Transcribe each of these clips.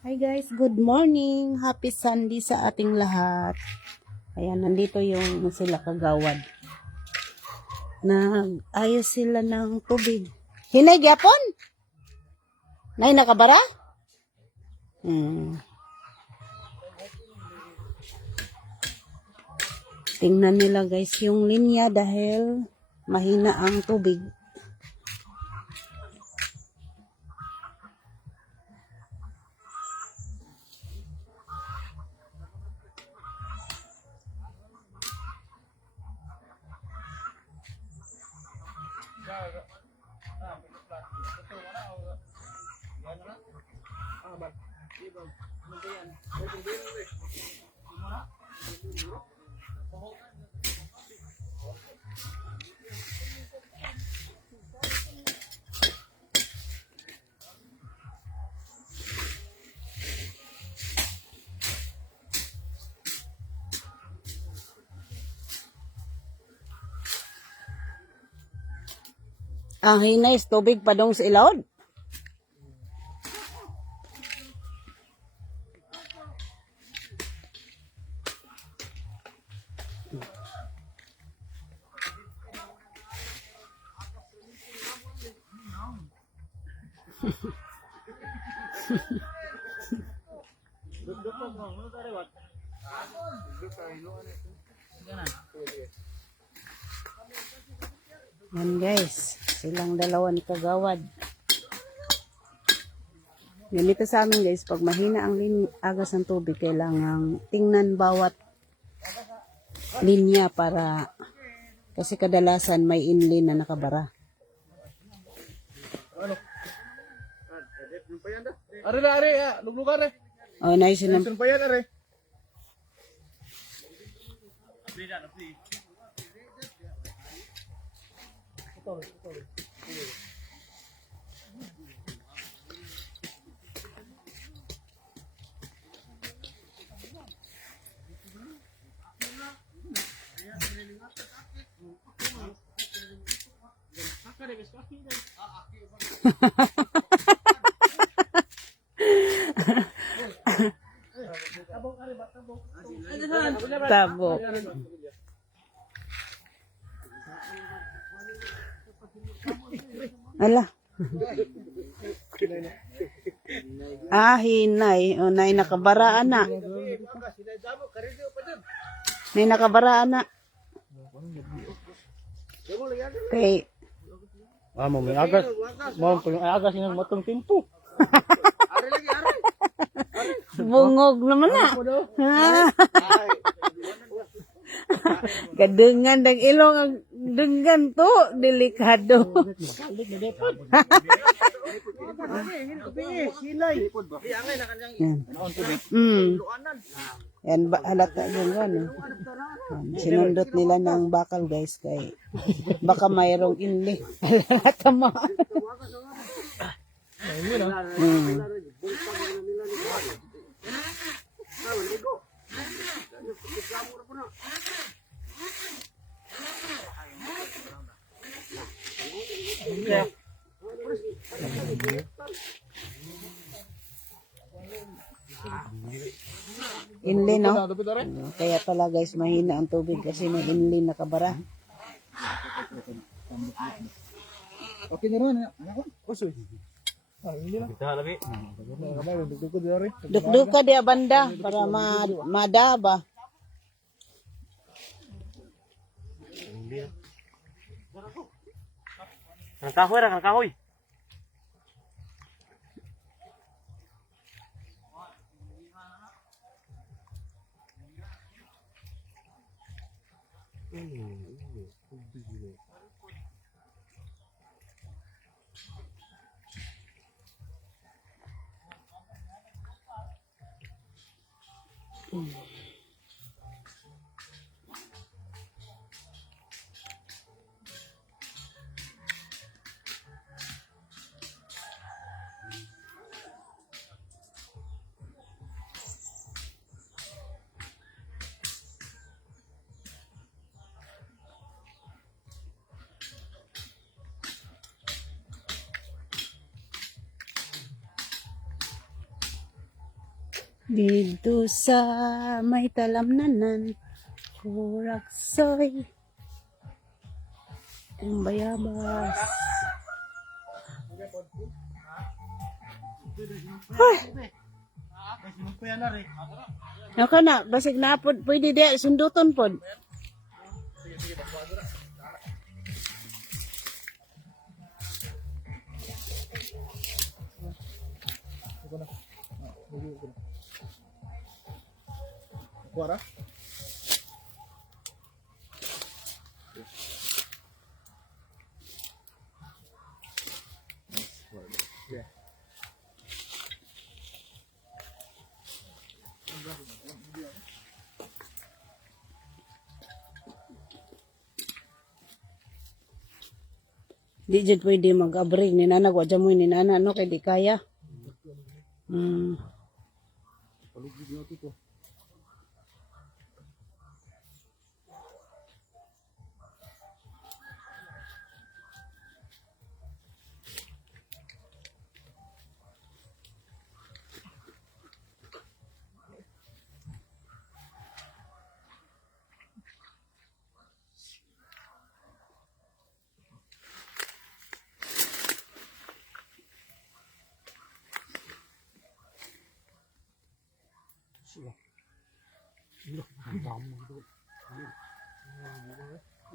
Hi guys, good morning. Happy Sunday sa ating lahat. Ayan, nandito yung sila kagawad. Nag-ayos sila ng tubig. Hinay gyapon? Nay nakabara? Tingnan nila guys yung linya dahil mahina ang tubig. Ang hinay is tubig pa dong sa ilawod. Yan guys, silang dalawa ni kagawad. Ganito sa amin guys, pag mahina ang agas ng tubig, kailangan tingnan bawat linya para, kasi kadalasan may inlay na nakabara. Are na are, luglugan re. Oh, nice na. Sun pa yan are. Tabo. Ala. Hinay. O, nay nakabaraan na. Nay nakabaraan na. Okay. Mo may agas. Mo may agas ng matong timpo. Bungog naman na. Kadungan ng ilong ang dunggan to. Delikado. Yan ba halata yung gano'n. Sinundot nila ng bakal guys kay baka mayroong inli. Halata mo. Inli no? Kaya pala guys mahina ang tubig kasi may inli na kabara. Okay na ron. Usoy. Kita labi. Dukduk ka dia banda para madaba. Ang kahoy ra, ang kahoy. Dito sa may talamnanan, kuraksoy, ang bayabas. Ako na, basig na po, pwede di, sunduton po. Kuara? Di dyan pwede mag-abring ni nana, wadya mo ni nana, no, kay di kaya. Hmm.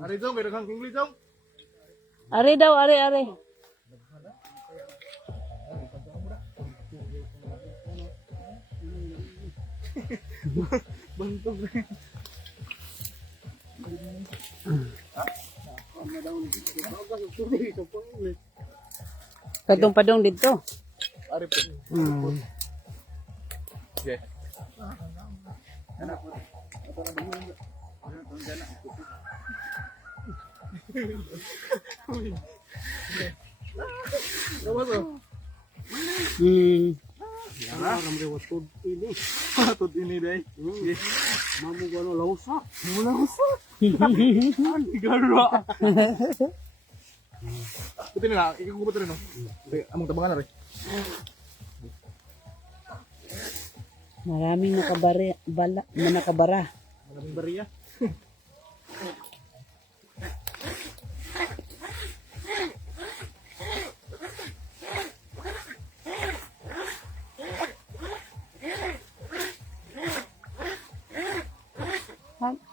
Ari dong, may daghang kingli dong. Ari daw, ari, ari. Bantog rin. Padong-padong dito. Ari po. Hmm. Okay. Hmm. Patut ini deh. Mamu gano lausa. Gara. Putin na, ikaw ko putin no. Among tabangan na rin. Maraming nakabara. Maraming bariya.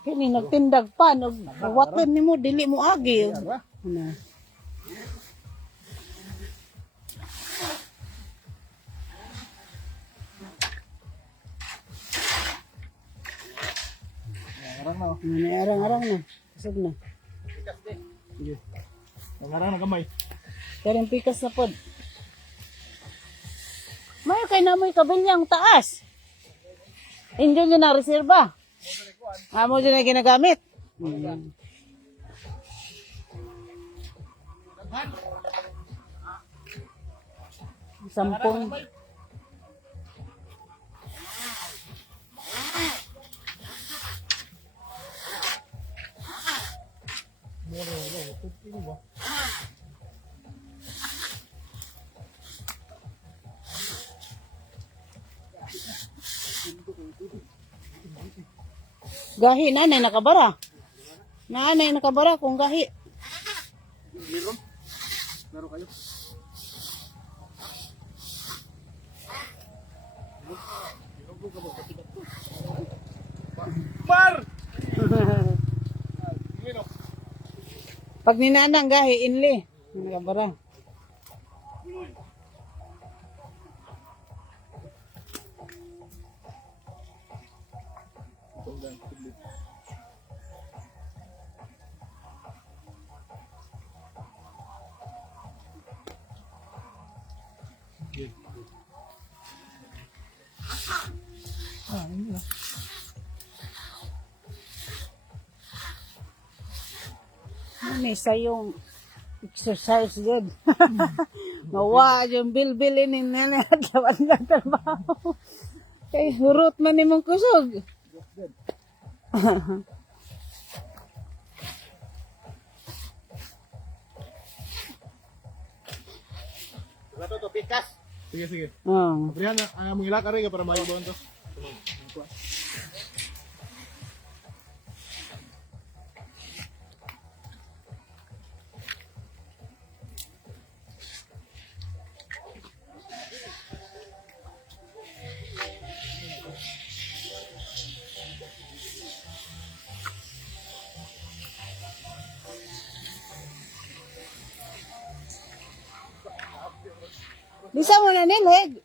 Kini nagtindag pa, waton ni mo, dili mo agi. Ano? Arang na. May arang-arang na. Kasag na. Sige. Arang na gamay. Karang pikas na pod. May kay na mo'y kabilyang taas. Indio nyo na reserva. Amo dyan na ginagamit. Sampung. Gahi nanay nakabara. Nanay nakabara kung gahi. Meron? Meron kayo? Par! Pag ninanang gahi inli. Nakabara. Ano isa yung exercise yun. Mawa yung bilbilin ni nene at lawan ng trabaho. Kay hurot man ni mong kusog. Sige, sige. Oh. Aprihan na, mong ilaka rin para maibon to. Bisa mo na nilig.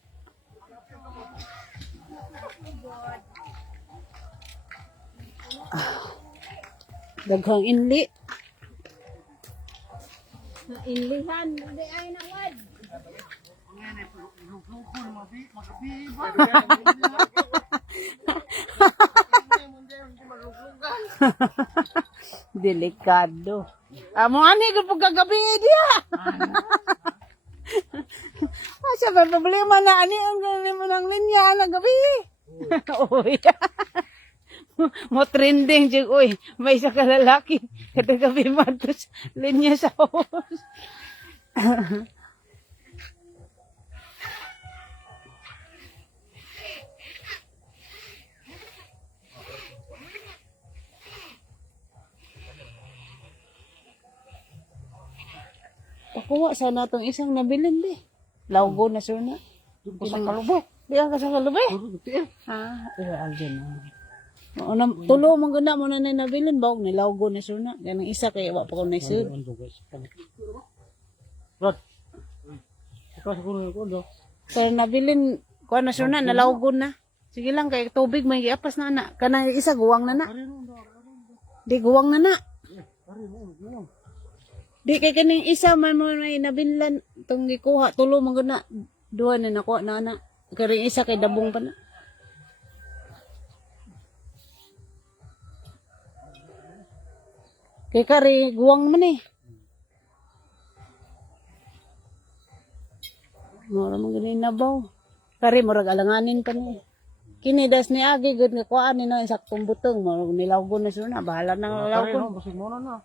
Daghang inli. Inlihan, hindi ay nawad. Delikado. Amo ani ko pagkagabi dia. Asa ba problema na ani ang mo ng linya na gabi. Oy. Mo trending jud oy, may isa ka lalaki kada gabi matos linya sa house. Pakuha sana tong isang nabilin di. Lawgo na suna. Kusang kalubok. Di ang kasang kalubay. Ah, alden. Tulo mong ganda mo na nabilin bawag ni lawgo na suna. Ganang isa kaya wa pa ko na isud. Rod. Ikaw siguro ko do. Kaya nabilin kuha na suna, nalawgo na. Sige lang kay tubig may giapas na na. Kanang isa guwang na na. Di guwang na na. Di kay kaning isa man mo may nabilan tong gikuha tulo man gud na duha na nakuha na ana kay isa kay dabong pa na. Kay kari guwang man eh. Mura man gani nabaw. Kari murag alanganin pa ni. Kini das ni agi gud nga kuan ni no saktong butong mo nilawgon na suna bahala na lawgon. Basig mo na.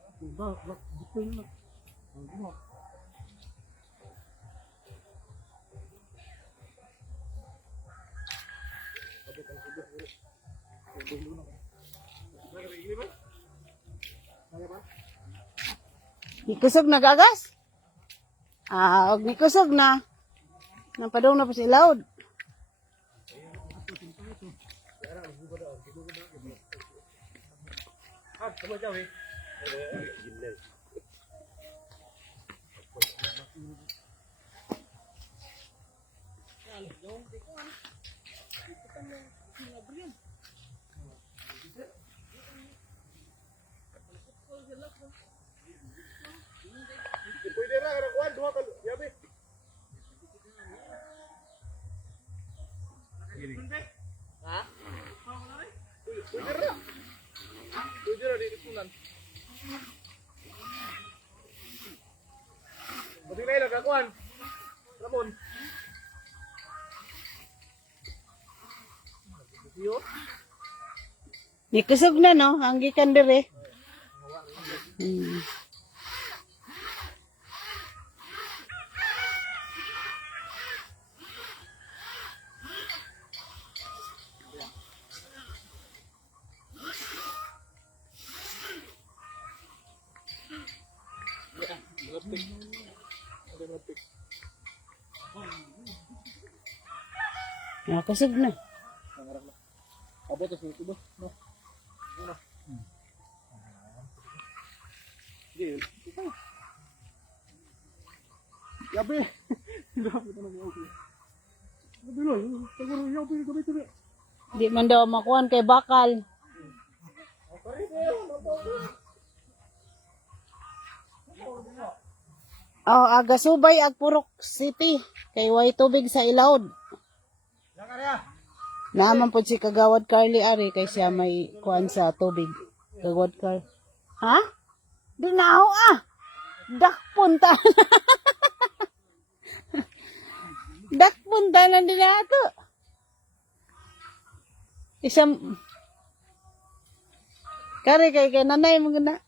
Nikusog na gagas? Ah, og nikusog na. Napadong na pa si Loud. Pwede na, kada kuhan, duha ka, yabi. Ha? Pwede na. Pwede na, dito sunan. Pwede na ilang, kada kuhan. Ramon. Nikusog na no, ang gikan dire. Nakusog na. Abot, tas may tubo, no? Una. Sige, yabi. Grabe ka nang yabi. Yabi lang, siguro yabi na gamit na. Di man daw makuhan kay bakal. Oh, aga subay ag Purok City kay way tubig sa ilawod. Naman po si Kagawad Carly Ari kay siya may kuan sa tubig. Kagawad Carly. Ha? Di na ako ah. Dakpunta. Dakpunta na din nato. Isang kari kay nanay mo ganda.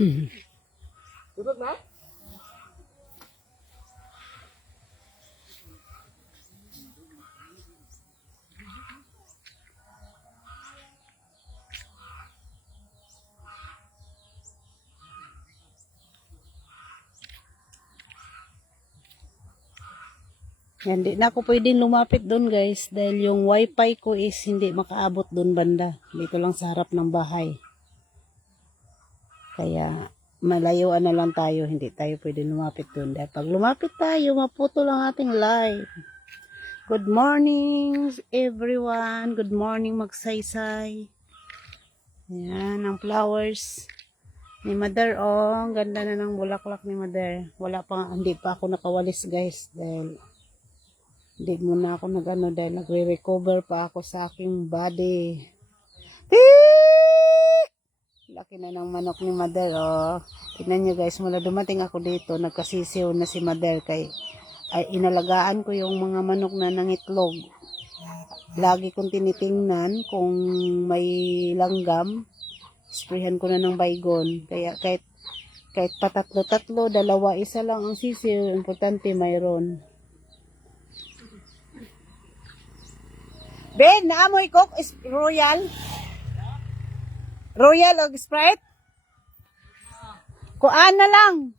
Sunod na? Yan, di na ako pwedeng lumapit doon guys dahil yung wifi ko is hindi makaabot doon banda. Dito lang sa harap ng bahay. Kaya malayuan na lang tayo, hindi tayo pwedeng lumapit doon. Dahil pag lumapit tayo, maputo lang ating live. Good morning everyone. Good morning magsaysay. Yan, ang flowers ni Mother. Oh, ang ganda na ng bulaklak ni Mother. Hindi pa ako nakawalis guys dahil hindi muna ako dahil nagre-recover pa ako sa aking body. Laki na ng manok ni Mother, oh. Tignan nyo guys, mula dumating ako dito, nagkasisiw na si Mother ay inalagaan ko yung mga manok na nangitlog. Lagi kong tinitingnan kung may langgam, sprayhan ko na ng baygon. Kaya kahit patatlo-tatlo, dalawa, isa lang ang sisiw, importante mayroon. Ben, naamoy Coke is Royal? Royal o Sprite? Kuan na lang.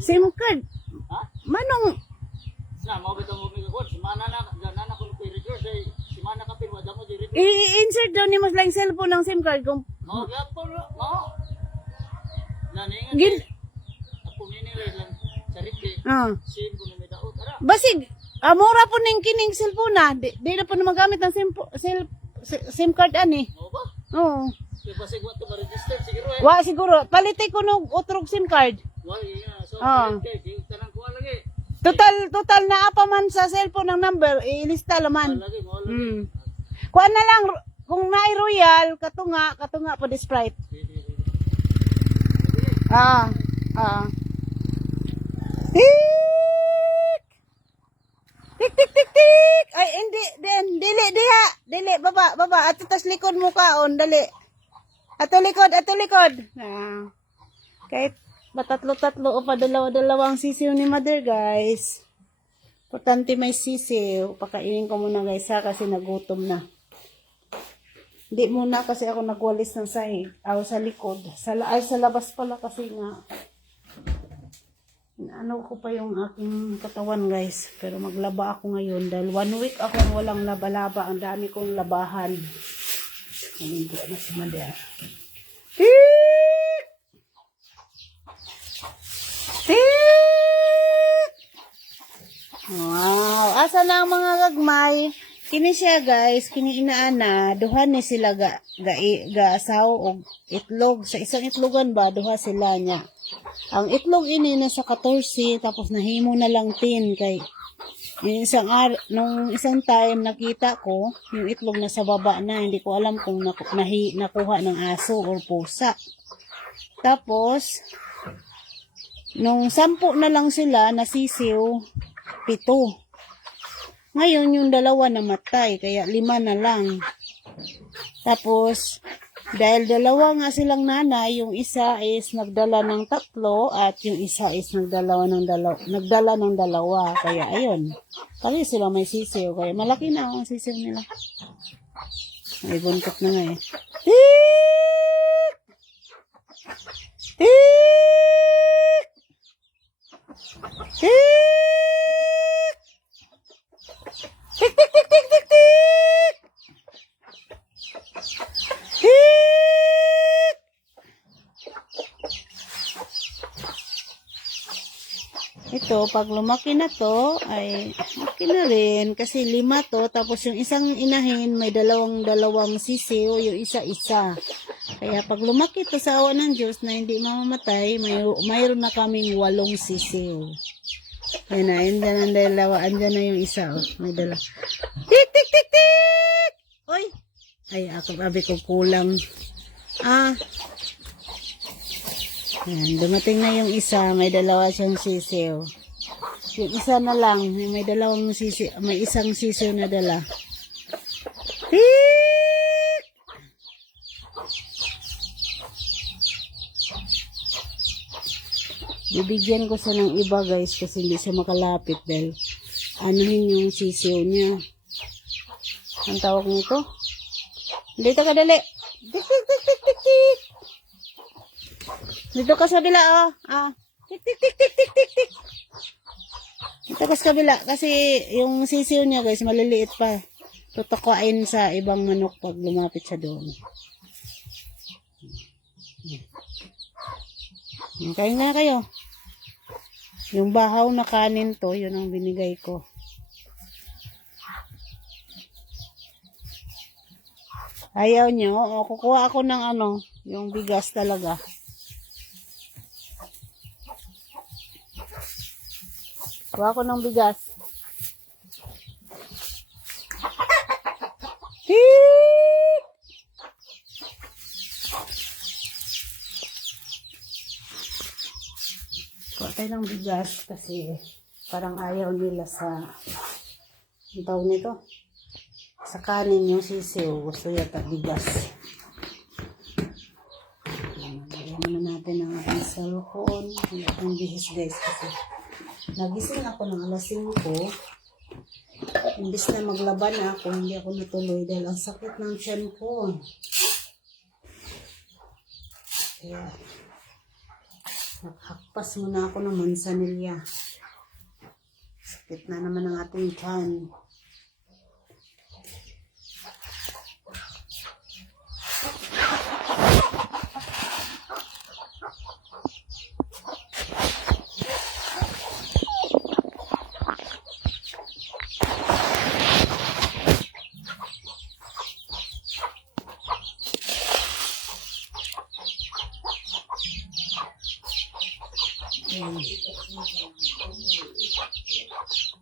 SIM card? Manong? I-insert daw ni mas lang cellphone ng SIM card kung basig amora po ning kining cellphone na di na po na magamit ng SIM card ani. Oo. Wa siguro palite ko no utrog SIM card. Total na apa man sa cellphone ng number ilista laman. Kuan na lang kung naay Royal katunga po di Sprite. Tik. Ay hindi dili baba ato tas likod mo kaon dali. Ato likod. Kahit patatlo-tatlo o pa dalawa-dalawang sisiw ni Mother guys. Importante may sisiw. Pakainin ko muna guys kasi nagutom na. Hindi muna kasi ako nagwalis ng sahig. Sa likod. Sa labas pala kasi nga. Ano ko pa yung aking katawan guys. Pero maglaba ako ngayon. Dahil 1 week ako walang laba-laba. Ang dami kong labahan. Naligo na si Mother. Wow. Asa na ang mga gagmay? Kini siya guys, kini inaana, duha ni sila ga asaw og itlog. Sa isang itlogan ba, duha sila niya. Ang itlog ini nasa 14, tapos nahimo na lang 10 kay nung isang time nakita ko, yung itlog nasa baba na, hindi ko alam kung nakuha ng aso or pusa. Tapos, nung 10 na lang sila, nasisiw, 7. Ngayon, yung 2 namatay, kaya 5 na lang. Tapos, dahil 2 nga silang nanay, yung isa is nagdala ng 3 at yung isa is nagdala ng 2. Kaya, ayun. Kaya sila may sisiw. Kaya malaki na ang sisiw nila. May buntot na nga eh. Tik. Ito, pag lumaki na to, ay okay na rin. Kasi 5 to, tapos yung isang inahin, may dalawang sisiw, yung isa-isa. Kaya pag lumaki to sa awa ng Diyos na hindi mamamatay, mayroon na kaming 8 sisiw. Yan na, andyan ang 2, andyan na yung isa. May 2. Tik! Oy! Ay, ako, sabi ko kulang. Yan, dumating na yung isa, may dalawa siyang sisiw. Yung isa na lang, may dalawang sisiw, may isang sisiw na dala. Tiik! Bibigyan ko siya ng iba guys kasi hindi siya makalapit dahil anuhin yung sisiw niya. Ang tawag nito? Dito ka dali. Tik, tik, tik, tik, tik, tik. Dito ka sa kabila, oh. Ah. Tik, tik, tik, tik, tik, tik, tik. Dito ka sa kabila kasi yung sisiw niya guys maliliit pa. Tutukuin sa ibang manok pag lumapit siya doon. Kain na kayo. Yung bahaw na kanin to, yun ang binigay ko. Ayaw nyo, o kukuha ako ng ano, yung bigas talaga. Kuha ako ng bigas. Hiiii! Kuha tayo ng bigas kasi parang ayaw nila sa ang tawag nito. Sa kanin yung sisiw, gusto yata bigas. Lagyan naman natin ang ating cellphone. Ang bihis guys kasi nagising ako ng alas 5. Imbis na maglaban ako, hindi ako natuloy dahil ang sakit ng tiyan ko. Kaya naghakpas muna ako ng mansanilya. Sakit na naman ang ating tiyan.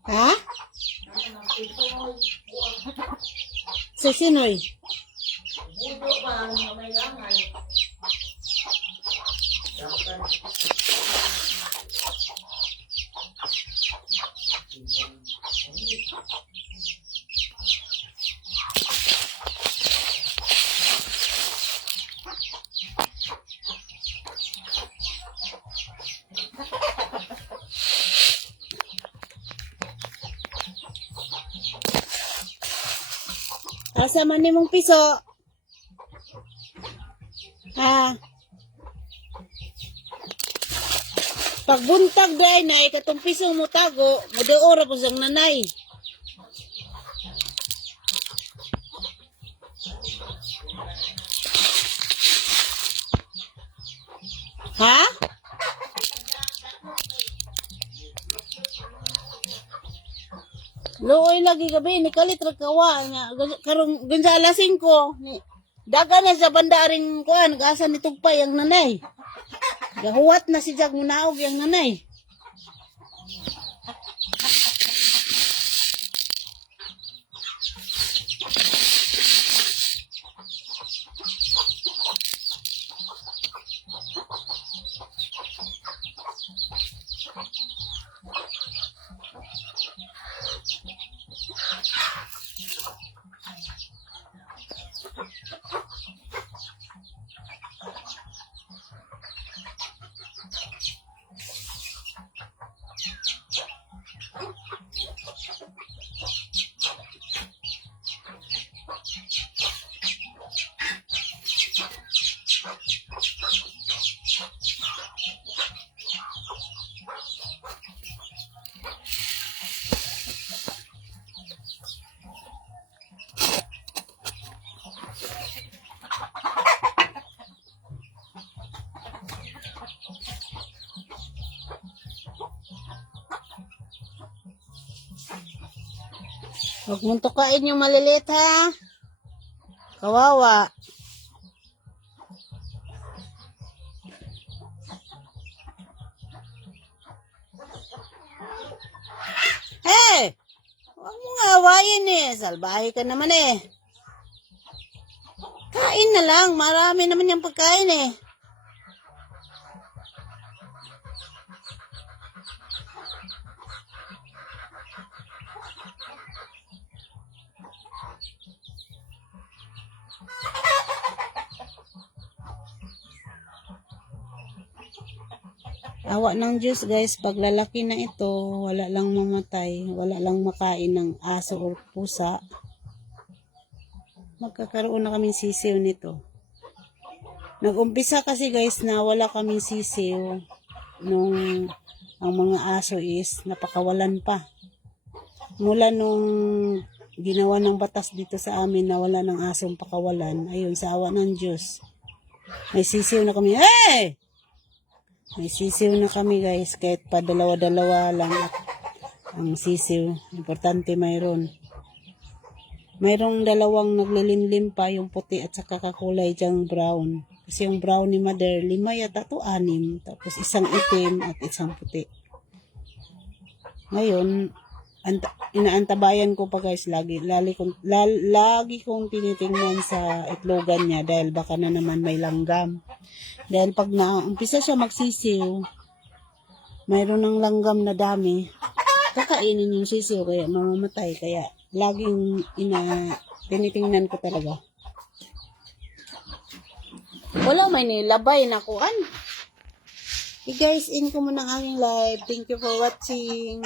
Ha? Sa sinoy? Asa man ni mong piso? Ha? Pagbuntag day na katong piso mo tago, mudeora po sang nanay. Ha? Looy lagi gabi ni kalit ra kawa nga karong gunsa alas 5 ni daga na sa bandaring kuan gaasa ni tugpay ang nanay. Gahuwat na si Jag munaog yang nanay. Huwag mong tukain yung maliliit ha. Kawawa. Hey! Huwag mong awayin eh. Salbahe ka naman eh. Kain na lang. Marami naman yung pagkain eh. Awa ng Diyos guys, pag lalaki na ito, wala lang mamatay, wala lang makain ng aso o pusa. Magkakaroon na kaming sisiw nito. Nag-umpisa kasi guys na wala kaming sisiw nung ang mga aso is napakawalan pa. Mula nung ginawa ng batas dito sa amin na wala ng asong pakawalan, ayun, sa awa ng Diyos. May sisiw na kami. Hey! May sisiw na kami guys, kahit pa dalawa-dalawa lang ang sisiw. Importante mayroon. Mayroong dalawang naglilimlim pa, yung puti at saka kakulay dyang brown. Kasi yung brown ni Mother, 5 yata to 6. Tapos isang itim at isang puti. Ngayon, inaantabayan ko pa guys, lagi kong tinitingnan sa itlogan niya dahil baka na naman may langgam. Dahil pag naumpisa siya magsisiw, mayroon ng langgam na dami, kakainin yung sisiw kaya mamamatay. Kaya laging tinitingnan ko talaga. Wala, may nilabay na kuan. Okay guys, in ko muna ang aking live. Thank you for watching.